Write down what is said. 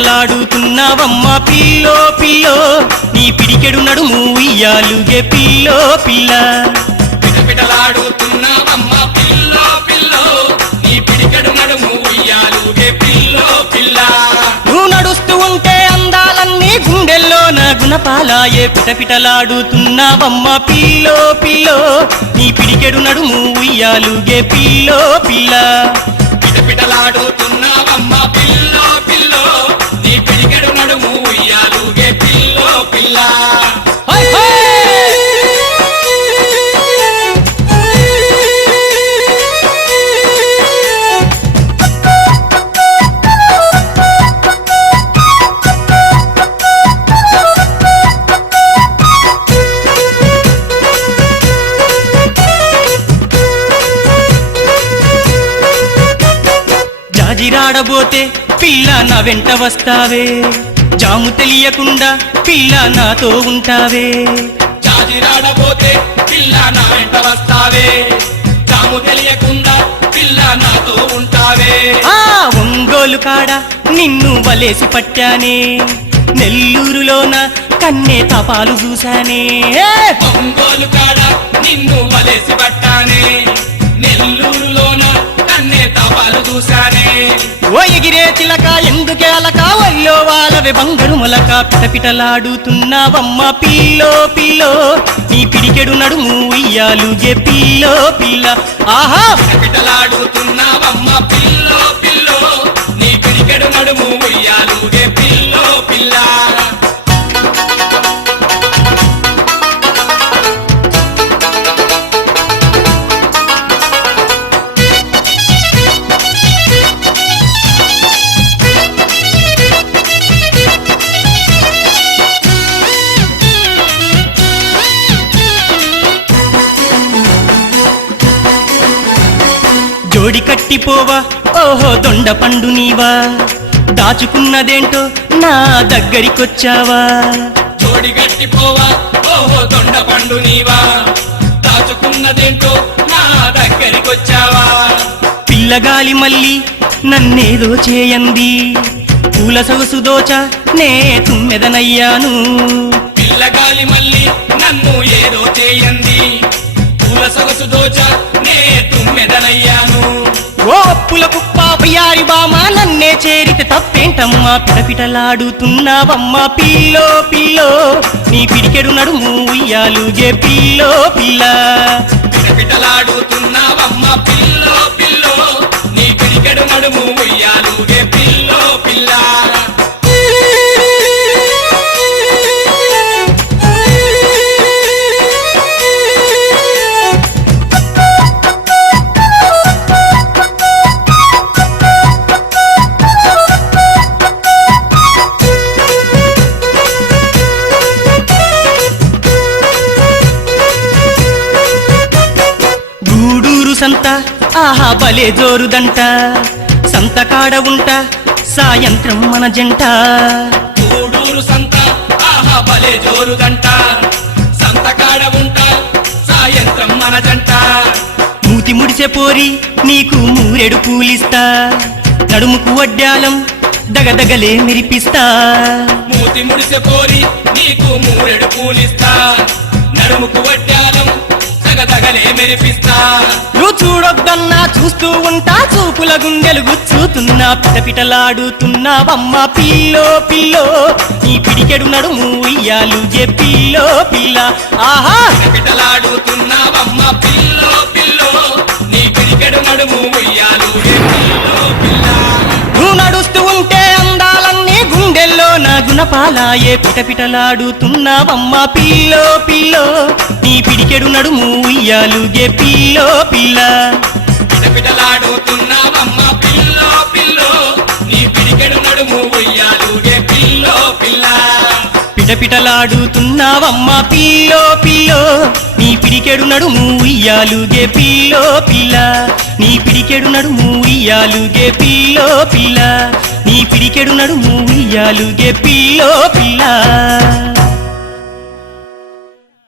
పిటపిటలాడుతున్నావమ్మా pillow pillow నీ పిడికెడు నడుము ఉయ్యాలుగే పిల్లో పిల్ల పిటపిటలాడుతున్నావమ్మా పిల్లో పిల్లో నీ పిడికెడు నడుము ఉయ్యాలుగే పిల్లో పిల్ల నువ్వు నడుస్తూ ఉంటే అందాలన్నీ గుండెల్లో నా గుణపాలాయే పిటపిటలాడుతున్నావమ్మా పిల్లో పిల్లో నీ పిడికెడు నడుము ఉయ్యాలుగే పిల్లో పిల్ల పిటపిటలాడుతున్నావమ్మా పిల్లో పిల్లో నీ పిడికెడు నడుము ఉయ్యాలుగే పిల్లో పిల్ల హై హై జాజిరాడబోతే పిల్ల నా వెంట వస్తావే జాము తెలియకుండా పిల్ల నాతో ఉంటావే జాజిరాడబోతే పిల్ల నా వెంట వస్తావే జాము తెలియకుండా పిల్ల నాతో ఉంటావే ఆ ఒంగోలు కాడ నిన్ను వలేసి పట్టానే నెల్లూరులోన కన్నే తపాలు చూశానే ఒంగోలు కాడ నిన్ను వలేసి పట్టానే నెల్లూరులోన కన్నే తపాలు చూశానే ఓ ఎగిరే చిలక ఎందుకే అలక వల్లో వాళ్ళవే బంగారు మొలక పిటపిటలాడుతున్నావమ్మా పిల్లో పిల్లో నీ పిడికెడు నడుము ఉయ్యాలుగే పిల్లో పిల్ల ఆహా పిటలాడుతున్నావమ్మా పిల్లో పిల్లో నీ పిడికెడు నడుము ఉయ్యాలుగే పిల్లో పిల్ల జోడి కట్టిపోవా ఓహో దొండ పండు నీవా దాచుకున్నదేంటో నా దగ్గరికొచ్చావా జోడి గట్టిపోవా ఓహో దొండ పండు నీవా దాచుకున్నదేంటో నా దగ్గరికొచ్చావా పిల్లగాలి మళ్ళీ నన్నేదో చేయంది పూల సొగసు దోచ నే తుమ్మెదనయ్యాను పిల్లగాలి మళ్ళీ నన్ను ఏదో చేయంది పూల సొగసు దోచ నే తుమ్మెదనయ్యాను ఓ అప్పుల కుప్ప పయ్యారి బామా నన్నే చేరితే తప్పేంటమ్మా పిటపిటలాడుతున్నావమ్మా పిల్లో పిల్లో నీ పిడికెడు నడుము ఉయ్యాలుగే పిల్లో పిల్ల పిటపిటలాడుతున్నావమ్మా పిల్లో పిల్లో నీ పిడికెడు నడుము ఉయ్యాలుగే పిల్లో పిల్ల సంత ఆహా భలే జోరుదంట సంతకాడ ఉంటా సాయంత్రం మన జంట గూడూరు సంత ఆహా భలే జోరుదంట సంతకాడ ఉంటా సాయంత్రం మన జంట మూతి ముడిసే పోరి నీకు మూరెడు పూలిస్తా నడుముకు వడ్డాలం దగదగలే మెరిపిస్తా మూతి ముడిసె పోరి నీకు మూరెడు పూలిస్తా నడుముకు వడ్డాలం దగదగలే మెరిపిస్తా నువ్వు చూడొద్దన్నా చూస్తూ ఉంటా చూపుల గుండెలు గుచ్చుతున్నా పిటపిటలాడుతున్నావమ్మా పిల్లో పిల్లో నీ పిడికెడు నడుము ఉయ్యాలుగే పిల్లో పిల్ల ఆహా పిటలాడుతున్నావమ్మా పిల్లో పిల్లో నీ పిడికెడు నడుము ఉయ్యాలుగే పిల్లో పిల్ల నువ్వు నడుస్తూ ఉంటే అందాలన్నీ గుండెల్లో నా గుణపాలాయే పిటపిటలాడుతున్నావమ్మా పిల్లో పిల్లో నీ పిడికెడు నడుము ఉయ్యాలుగే పిల్లో పిల్ల పిటపిటలాడుతున్నావమ్మా పిల్లో పిల్లో నీ పిడికెడు నడుము ఉయ్యాలుగే పిల్లో పిల్ల పిటపిటలాడుతున్నావమ్మా పిల్లో పిల్లో నీ పిడికెడు నడుము ఉయ్యాలుగే పిల్లో పిల్ల నీ పిడికెడు నడుము ఉయ్యాలుగే పిల్లో పిల్ల నీ పిడికెడు నడుము ఉయ్యాలుగే పిల్లో పిల్ల